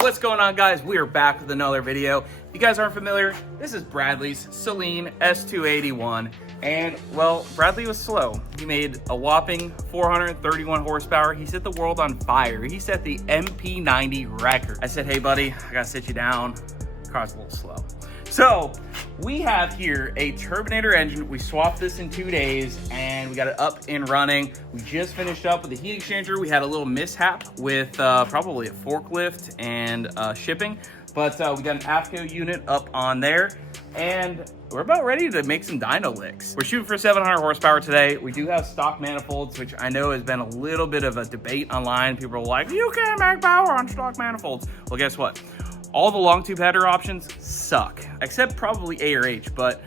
What's going on, guys? We are back with another video. If you guys aren't familiar, this is Bradley's Saleen S281. And, well, Bradley was slow. He made a whopping 431 horsepower. He set the world on fire. He set the MP90 record. I said, hey, buddy, I gotta sit you down. Car's a little slow. So, we have here a Terminator engine. We swapped this in 2 days, and we got it up and running. We just finished up with the heat exchanger. We had a little mishap with probably a forklift and shipping, but we got an AFCO unit up on there, and we're about ready to make some dyno licks. We're shooting for 700 horsepower today. We do have stock manifolds, which I know has been a little bit of a debate online. People are like, you can't make power on stock manifolds. Well, guess what? All the long tube header options suck, except probably A or H, but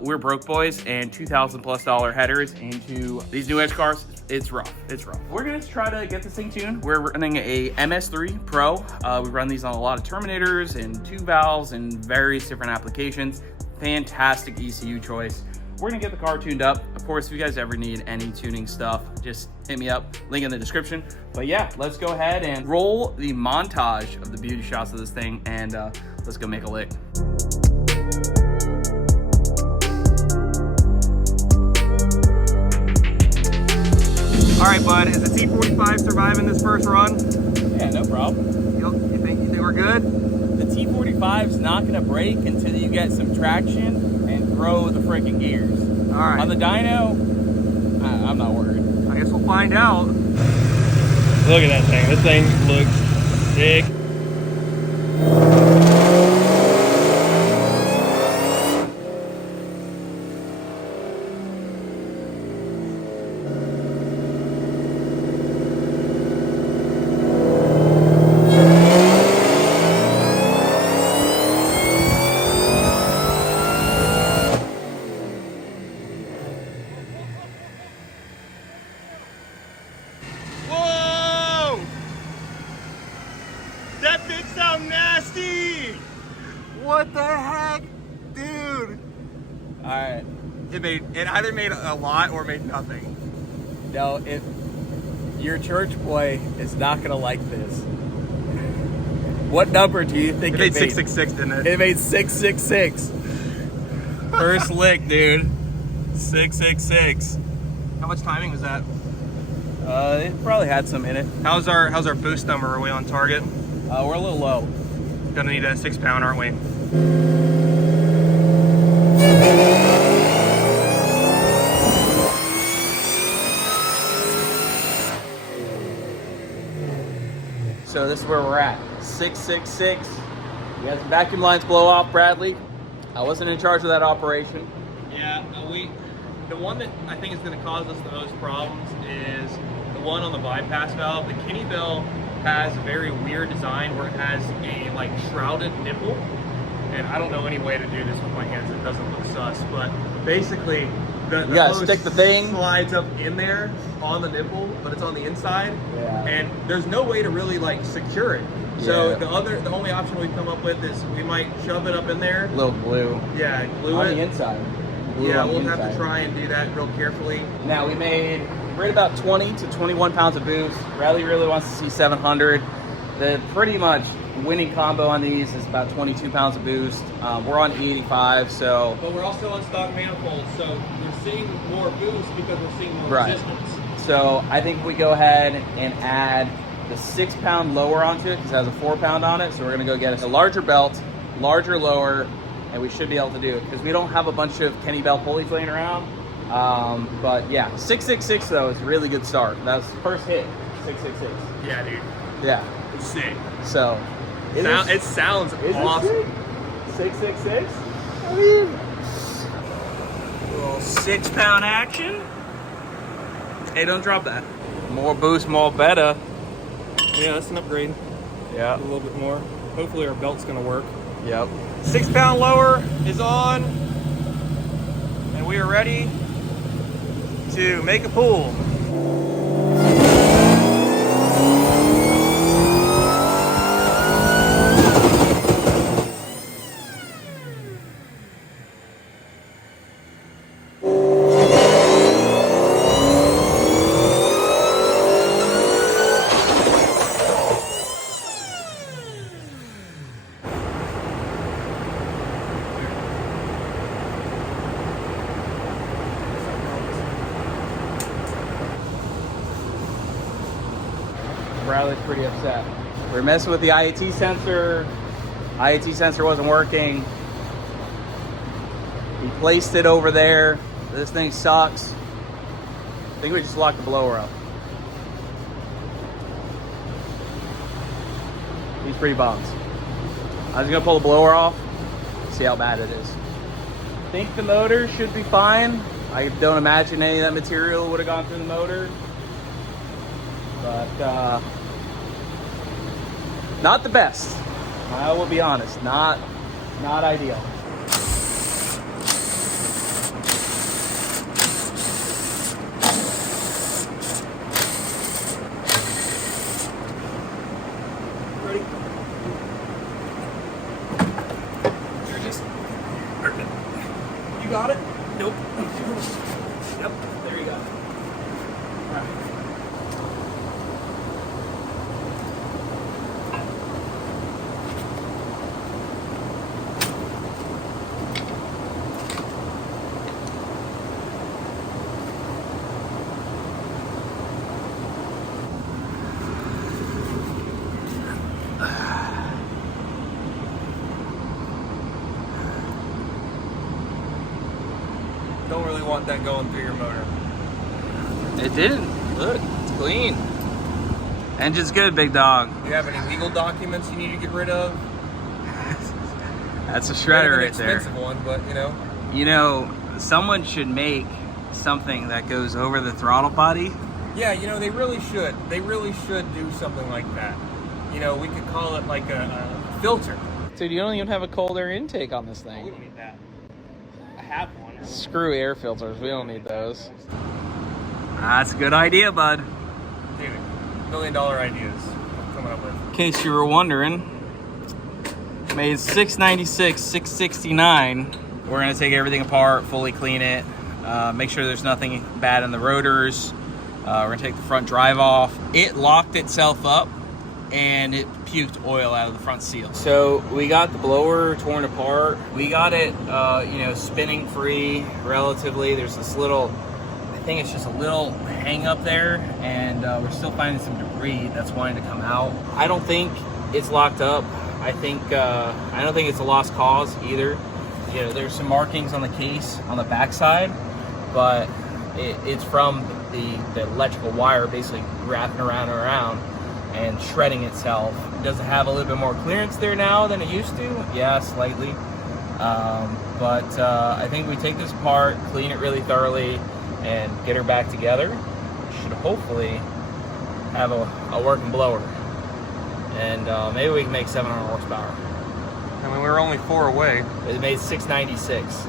we're broke boys, and $2,000+ headers into these new edge cars, it's rough, it's rough. We're gonna try to get this thing tuned. We're running a MS3 Pro. We run these on a lot of Terminators and tube valves and various different applications. Fantastic ECU choice. We're gonna get the car tuned up. Of course, if you guys ever need any tuning stuff, just hit me up, link in the description. But yeah, let's go ahead and roll the montage of the beauty shots of this thing, and let's go make a lick. All right, bud, is the T45 surviving this first run? Yeah, no problem. You think we're good? The T45's not gonna break until you get some traction and grow the freaking gears. All right. On the dyno, I'm not worried. I guess we'll find out. Look at that thing. This thing looks sick. That thing sounds nasty! What the heck, dude? All right, it either made a lot or made nothing. No, your church boy is not gonna like this. What number do you think it made? 666, didn't it? It made 666. First lick, dude. 666. How much timing was that? It probably had some in it. How's our boost number? Are we on target? We're a little low. Gonna need a 6 pound, aren't we? So this is where we're at, 666. We had some vacuum lines blow off, Bradley. I wasn't in charge of that operation. Yeah, the one that I think is gonna cause us the most problems is the one on the bypass valve. The Kinney Bell has a very weird design where it has a like shrouded nipple, and I don't know any way to do this with my hands that doesn't look sus, but basically the hose stick the thing, slides up in there on the nipple, but it's on the inside, yeah. And there's no way to really like secure it. So the only option we've come up with is we might shove it up in there. A little glue. Yeah, glue on it. The inside. Yeah, we'll have to try and do that real carefully. Now we're at about 20 to 21 pounds of boost. Bradley really wants to see 700. The pretty much winning combo on these is about 22 pounds of boost. We're on 85, so. But we're also on stock manifolds, so we're seeing more boost because we're seeing more resistance. So I think we go ahead and add the 6 pound lower onto it because it has a 4 pound on it. So we're gonna go get a larger belt, larger lower, and we should be able to do it because we don't have a bunch of Kinney Bell pulleys laying around. But yeah, 666 though is a really good start. That's the first hit, 666. Yeah, dude. Yeah. It's sick. So. It sounds awesome. 666? I mean. A little 6 pound action. Hey, don't drop that. More boost, more better. Yeah, that's an upgrade. Yeah. A little bit more. Hopefully our belt's gonna work. Yep. 6 pound lower is on, and we are ready to make a pull. Bradley's pretty upset. We're messing with the IAT sensor. IAT sensor wasn't working. He placed it over there. This thing sucks. I think we just locked the blower up. He's pretty bummed. I was gonna pull the blower off, see how bad it is. I think the motor should be fine. I don't imagine any of that material would have gone through the motor. But not the best. I will be honest, not ideal. Ready? There it is. You got it? Nope. Yep, there you go. All right. Don't really want that going through your motor. It didn't. Look, it's clean. Engine's good, big dog. Do you have any legal documents you need to get rid of? That's a shredder right there. Expensive one, but you know. You know, someone should make something that goes over the throttle body. Yeah, you know, they really should. They really should do something like that. You know, we could call it like a filter. Dude, you don't even have a cold air intake on this We thing. don't need that. I have one. Screw air filters, we don't need those. That's a good idea, bud. Dude, $1 million ideas I'm coming up with. In case you were wondering, made 696, 669. We're gonna take everything apart, fully clean it, make sure there's nothing bad in the rotors. We're gonna take the front drive off. It locked itself up and it puked oil out of the front seal. So we got the blower torn apart. We got it, spinning free relatively. There's this little, I think it's just a little hang up there, and we're still finding some debris that's wanting to come out. I don't think it's locked up. I don't think it's a lost cause either. You know, there's some markings on the case on the backside, but it's from the electrical wire basically wrapping around and around and shredding itself. Does it have a little bit more clearance there now than it used to? Yeah, slightly. But I think we take this apart, clean it really thoroughly, and get her back together. Should hopefully have a working blower. And maybe we can make 700 horsepower. I mean, we were only 4 away. It made 696.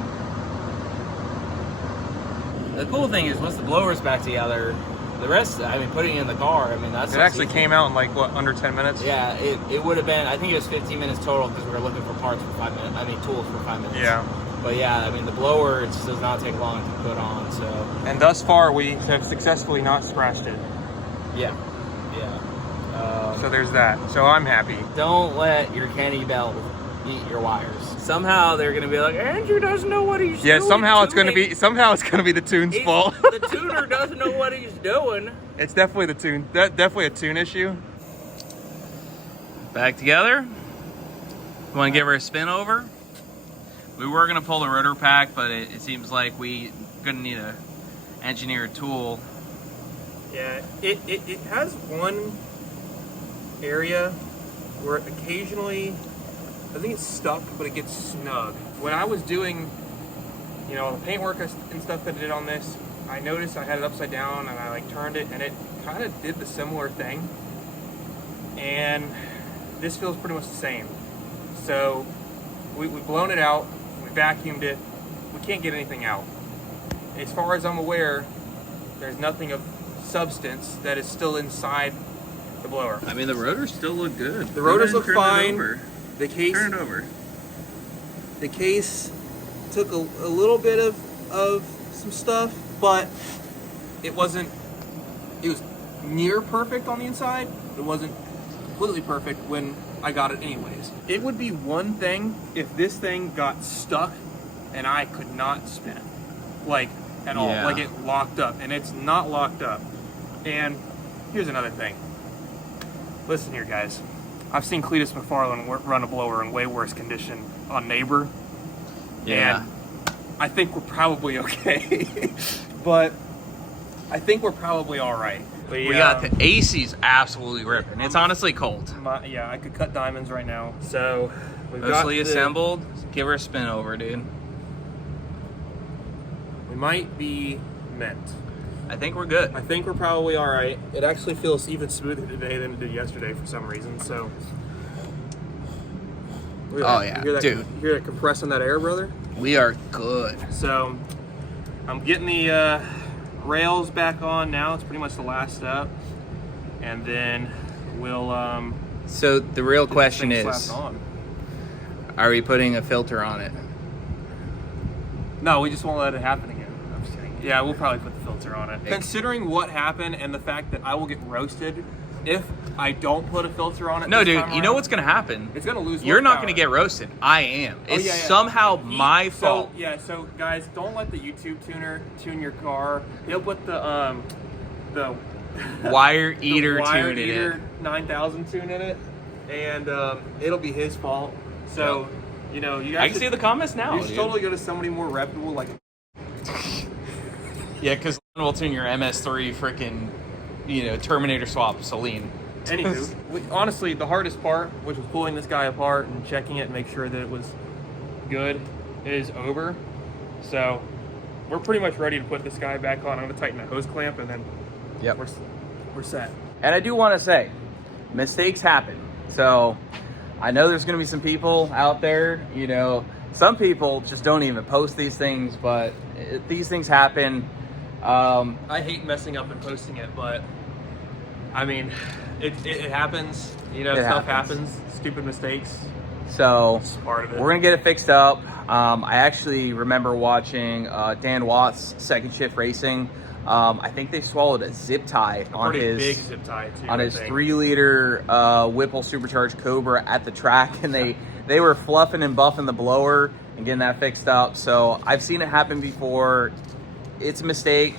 The cool thing is once the blower's back together, the rest, I mean, putting it in the car, I mean, that's... It actually came out in like, what, under 10 minutes? Yeah, it would have been, I think it was 15 minutes total because we were looking for parts for 5 minutes. I mean, tools for 5 minutes. Yeah. But yeah, I mean, the blower, it just does not take long to put on, so... And thus far, we have successfully not scratched it. Yeah, yeah. So there's that. So I'm happy. Don't let your candy belt eat your wires. Somehow they're gonna be like, Andrew doesn't know what he's doing. Yeah, somehow it's gonna be the tune's fault. The tuner doesn't know what he's doing. It's definitely the tune. Definitely a tune issue. Back together. Want to give her a spin over? We were gonna pull the rotor pack, but it seems like we gonna need a engineered tool. Yeah, it has one area where occasionally, I think it's stuck, but it gets snug. When I was doing, the paintwork and stuff that I did on this, I noticed I had it upside down and I like turned it and it kind of did the similar thing. And this feels pretty much the same. So we've blown it out, we vacuumed it, we can't get anything out. As far as I'm aware, there's nothing of substance that is still inside the blower. I mean, the rotors still look good. The rotors look fine. The case, Turn it over. The case took a little bit of some stuff, but it was near perfect on the inside. It wasn't completely perfect when I got it anyways. It would be one thing if this thing got stuck and I could not spin, like at all, Yeah. like it locked up, and it's not locked up. And here's another thing. Listen here, guys. I've seen Cletus McFarland run a blower in way worse condition on Neighbor. Yeah. And I think we're probably okay. But I think we're probably all right. We got the AC's absolutely ripping. It's honestly cold. Yeah, I could cut diamonds right now. So we've Mostly got assembled. Give her a spin over, dude. We might be meant. I think we're good. I think we're probably all right. It actually feels even smoother today than it did yesterday for some reason. So. Oh yeah, dude. You hear that compressing that air, brother? We are good. So I'm getting the rails back on now. It's pretty much the last step, and then we'll. So the real question is, slapped on. are we putting a filter on it? No, we just won't let it happen again. I'm just kidding. Yeah, we'll probably put the filter on it. Considering what happened and the fact that I will get roasted if I don't put a filter on it. No, this dude. time You know around, what's gonna happen? It's gonna lose. You're not horsepower. gonna get roasted. I am. Oh, It's yeah. somehow my fault. So guys, don't let the YouTube tuner tune your car. He'll put the Wire eater the wire tune in eater it. 9000 tune in it, and it'll be his fault. So you know, you guys I can see the comments now. You should totally go to somebody more reputable, like. Yeah, because we'll tune your MS3 freaking, Terminator swap, Saleen. Anywho, honestly, the hardest part, which was pulling this guy apart and checking it and make sure that it was good, is over. So we're pretty much ready to put this guy back on. I'm going to tighten the hose clamp, and then we're set. And I do want to say, mistakes happen. So I know there's going to be some people out there, some people just don't even post these things, but these things happen. I hate messing up and posting it, but I mean, it happens. Stuff happens. Stupid mistakes. So It's part of it. we're gonna get it fixed up. I actually remember watching Dan Watts' Second Shift Racing. I think they swallowed a zip tie on his big zip tie too, on I his think. 3-liter Whipple supercharged Cobra at the track, and they were fluffing and buffing the blower and getting that fixed up. So I've seen it happen before. It's a mistake.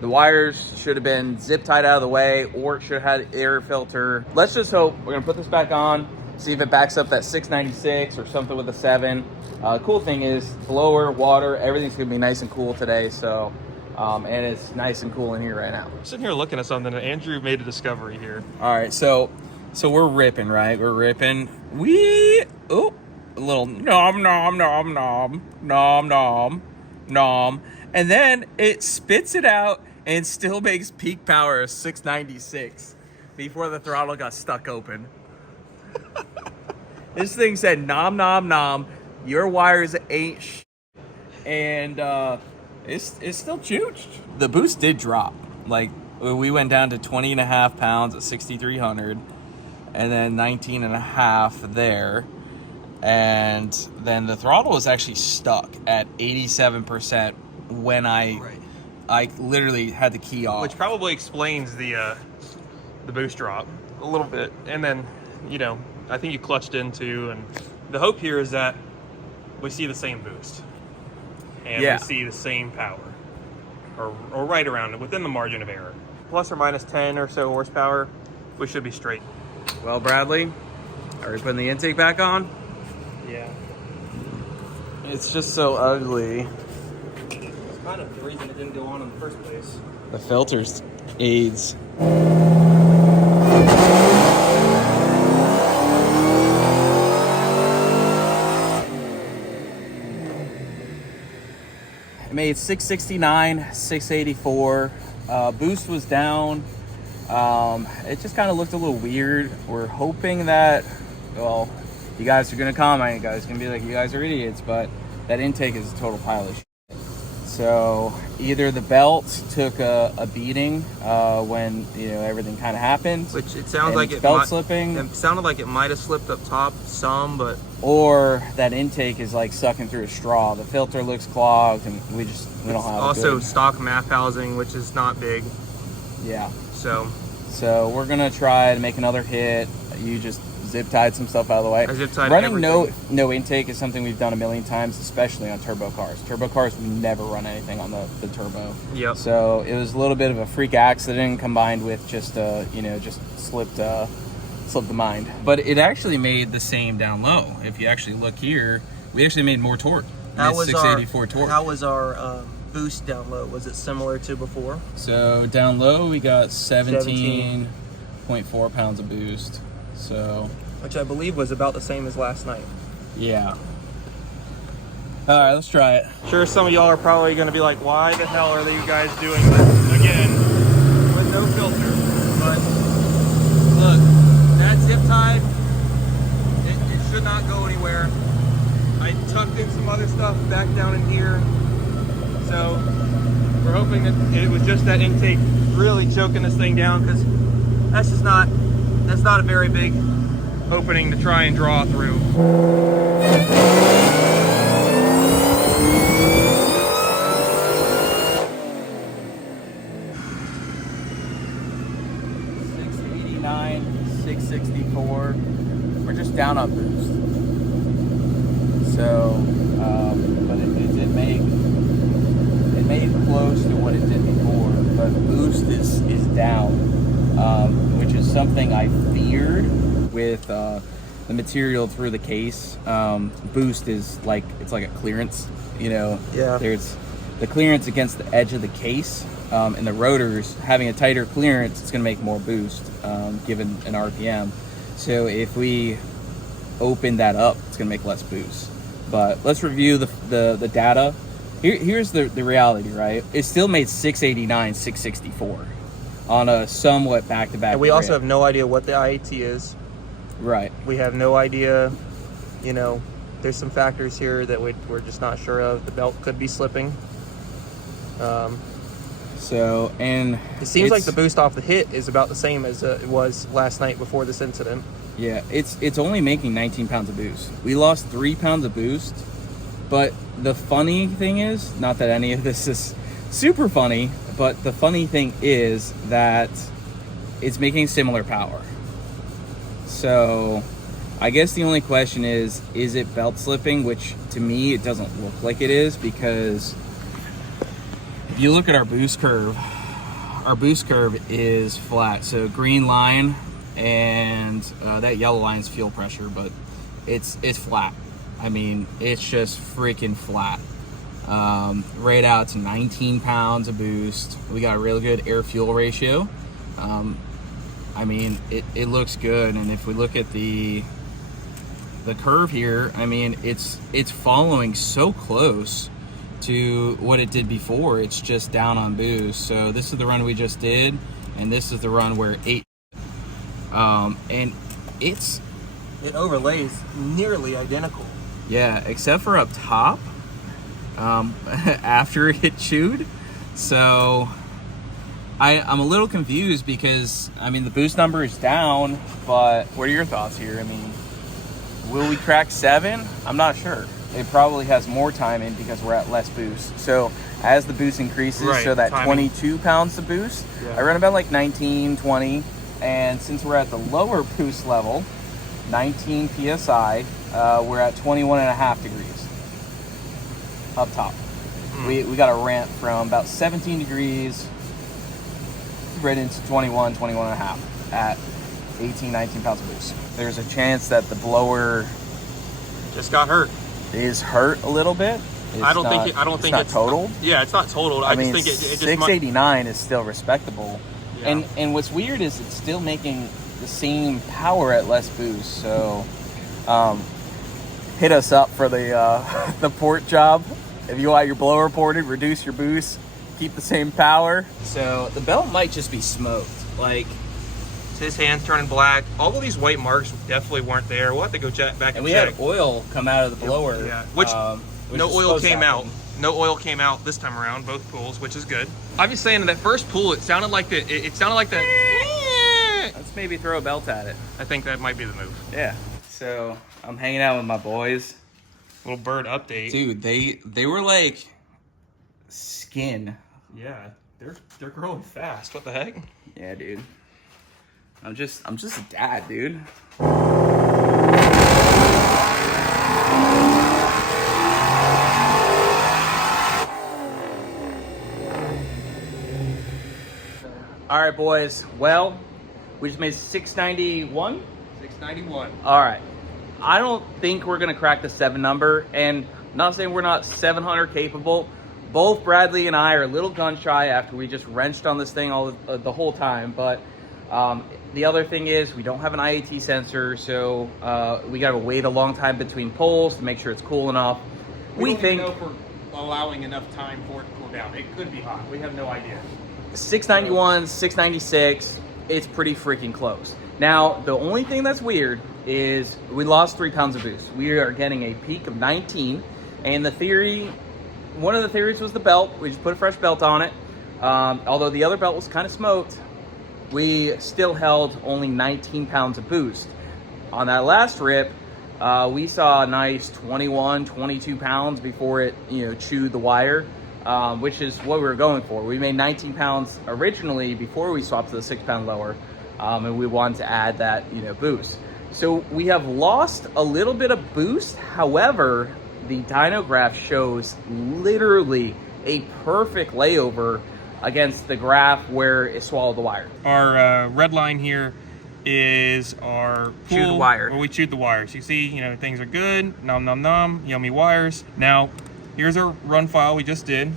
The wires should have been zip tied out of the way, or it should have had air filter. Let's just hope. We're gonna put this back on, see if it backs up that 696 or something with a 7. Cool thing is blower, water, everything's gonna be nice and cool today. So, and it's nice and cool in here right now. Sitting here looking at something, and Andrew made a discovery here. All right, so we're ripping, right? We're ripping. A little nom, and then it spits it out and still makes peak power of 696 before the throttle got stuck open. This thing said nom nom nom. Your wires ain't and it's still chooched. The boost did drop. Like, we went down to 20.5 pounds at 6,300, and then 19.5 there. And then the throttle was actually stuck at 87% when I literally had the key off. Which probably explains the boost drop a little bit. And then, I think you clutched into, and the hope here is that we see the same boost. And we see the same power. Or right around it, within the margin of error. Plus or minus 10 or so horsepower, we should be straight. Well, Bradley, are we putting the intake back on? Yeah. It's just so ugly. That's kind of the reason it didn't go on in the first place. The filters aids. I made 669, 684. Boost was down. It just kind of looked a little weird. We're hoping that, well, you guys are going to comment. You guys are going to be like, you guys are idiots, but that intake is a total pile of shit. So either the belt took a beating when everything kind of happened, Which it sounds like belt slipping. It sounded like it might have slipped up top some, but or that intake is like sucking through a straw. The filter looks clogged, and we don't have also stock MAF housing, which is not big. Yeah. So we're gonna try to make another hit. You just zip tied some stuff out of the way. I zip tied Running everything. no intake is something we've done a million times, especially on turbo cars. Turbo cars, we never run anything on the turbo. Yep. So it was a little bit of a freak accident combined with just just slipped the mind. But it actually made the same down low. If you actually look here, we actually made more torque. How was 684 torque. How was our boost down low? Was it similar to before? So down low, we got 17.4 pounds of boost. So, which I believe was about the same as last night. yeah. All right, let's try it. Sure, some of y'all are probably going to be like, why the hell are you guys doing this again with no filter? But look, that zip tie, it should not go anywhere. I tucked in some other stuff back down in here. So we're hoping that it was just that intake really choking this thing down, because that's not a very big opening to try and draw through. 664. We're just down on boost. So, but it did make close to what it did before. But boost is down, which is something I feared with the material through the case. Boost is like, it's like a clearance. You know, yeah. There's the clearance against the edge of the case. And the rotors, having a tighter clearance, it's going to make more boost, given an RPM. So if we open that up, it's going to make less boost. But let's review the data. Here's the reality, right? It still made 689, 664 on a somewhat back-to-back. And we also have no idea what the IAT is. Right. We have no idea, you know, there's some factors here that we're just not sure of. The belt could be slipping. So, and it seems like the boost off the hit is about the same as it was last night before this incident. Yeah, it's only making 19 pounds of boost. We lost 3 pounds of boost, but the funny thing is, not that any of this is super funny, but the funny thing is that it's making similar power. So, I guess the only question is it belt slipping? Which, to me, it doesn't look like it is, because if you look at our boost curve is flat. So green line and that yellow line is fuel pressure, but it's flat. I mean, it's just freaking flat. Right out to 19 pounds of boost. We got a really good air fuel ratio. I mean, it looks good. And if we look at the curve here, I mean, it's following so close to what it did before. It's just down on boost. So this is the run we just did, and this is the run where it and it overlays nearly identical. Yeah, except for up top, after it chewed. So I'm a little confused, because I mean, the boost number is down, but what are your thoughts here? I mean, will we crack 7? I'm not sure. It probably has more timing because we're at less boost. So as the boost increases, right, so that timing. 22 pounds of boost, yeah. I run about like 19, 20. And since we're at the lower boost level, 19 PSI, we're at 21.5 degrees up top. We got a ramp from about 17 degrees right into 21, 21.5 at 18, 19 pounds of boost. There's a chance that the blower just got hurt. Is hurt a little bit. I don't think it's totaled. Yeah, it's not totaled. I mean, just think it just 689 is still respectable. Yeah. And what's weird is it's still making the same power at less boost. So hit us up for the the port job. If you want your blower ported, reduce your boost, keep the same power. So the belt might just be smoked. Like, his hands turning black. All of these white marks definitely weren't there. We'll have to go check back and we check. had oil come out of the blower. Yeah, which no oil came out. happen. No oil came out this time around, both pools, which is good. I'm just saying, in that first pool, it sounded like the. Let's maybe throw a belt at it. I think that might be the move. Yeah. So I'm hanging out with my boys. Little bird update. Dude, they were like skin. Yeah, they're growing fast. What the heck? Yeah, dude. I'm just a dad, dude. All right, boys. Well, we just made 691. 691. All right. I don't think we're going to crack the 7 number. And not saying we're not 700 capable. Both Bradley and I are a little gun shy after we just wrenched on this thing the whole time. But the other thing is we don't have an IAT sensor. So we got to wait a long time between pulls to make sure it's cool enough. We think know if we're allowing enough time for it to cool down. It could be hot. We have no idea. 691, 696, it's pretty freaking close. Now, the only thing that's weird is we lost 3 pounds of boost. We are getting a peak of 19, and the theory, one of the theories was the belt. We just put a fresh belt on it. Although the other belt was kind of smoked, we still held only 19 pounds of boost. On that last rip, we saw a nice 21, 22 pounds before it, chewed the wire, which is what we were going for. We made 19 pounds originally before we swapped to the 6-pound lower, and we wanted to add that, boost. So we have lost a little bit of boost. However, the dyno graph shows literally a perfect layover against the graph where it swallowed the wire. Our red line here is our Chewed pool wire. where we chewed the wires. You see, things are good, nom nom nom, yummy wires. Now, here's our run file we just did,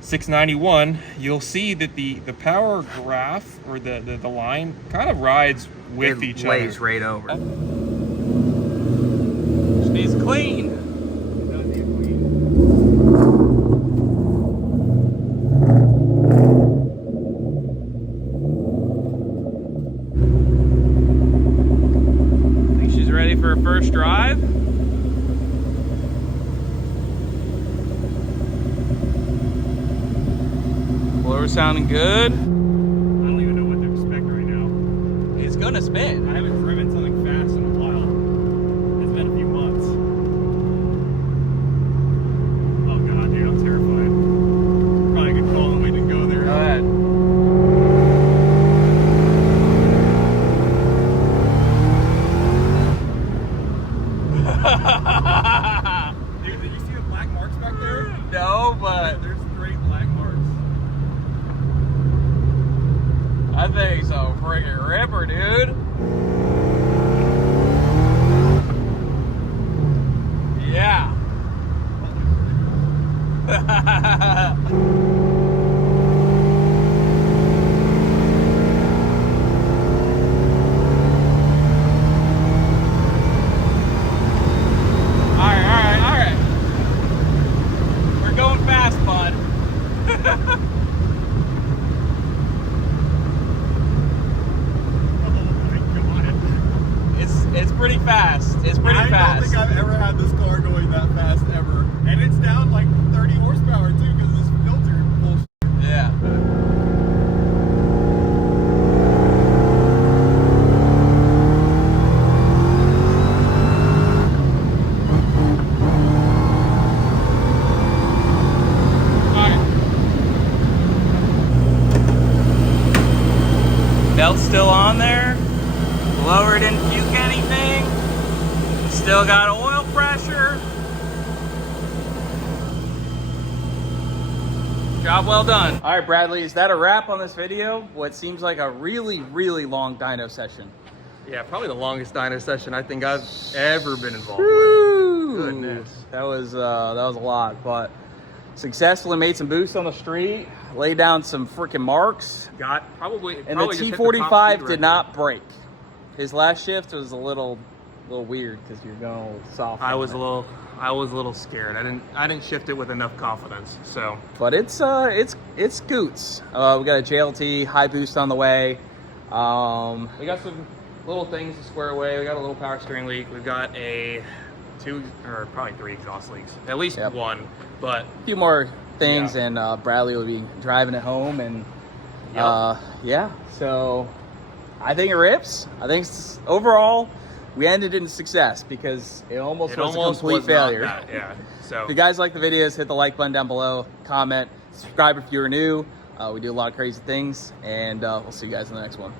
691. You'll see that the power graph or the line kind of rides with each other. It lays right over. Just needs clean. Ready for a first drive. Blower sounding good. I don't even know what to expect right now. It's gonna spin. I haven't driven something fast in a while. It's been a few months. Oh god, dude, I'm terrified. Probably a good call and we didn't go there. Go ahead. Dude, did you see the black marks back there? No, but There's 3 black marks. I think so. Friggin' ripper, dude. Yeah. It's pretty fast. It's pretty fast. I don't think I've ever had this car going that fast ever. And it's down like 30 horsepower too because this filter bullshit. Yeah. Belt's still on there. Blower didn't puke anything. Still got oil pressure. Job well done. All right, Bradley, is that a wrap on this video? What seems like a really, really long dyno session. Yeah, probably the longest dyno session I think I've ever been involved Woo! with. Goodness. That was a lot, but successfully made some boosts on the street, laid down some freaking marks, Got probably and probably the just hit the top T45 speed did record. not break. His last shift was a little weird because you're going a little soft. I on was it. a little scared. I didn't shift it with enough confidence. So But it's scoots. We got a JLT high boost on the way. we got some little things to square away. We got a little power steering leak. We've got a 2 or probably 3 exhaust leaks. At least Yep. one. But A few more things, Yeah. and Bradley will be driving it home, and Yep. yeah. So I think it rips. I think overall we ended in success because it almost was a complete was not failure. that, yeah. So If you guys like the videos, hit the like button down below, comment, subscribe if you're new. We do a lot of crazy things, and we'll see you guys in the next one.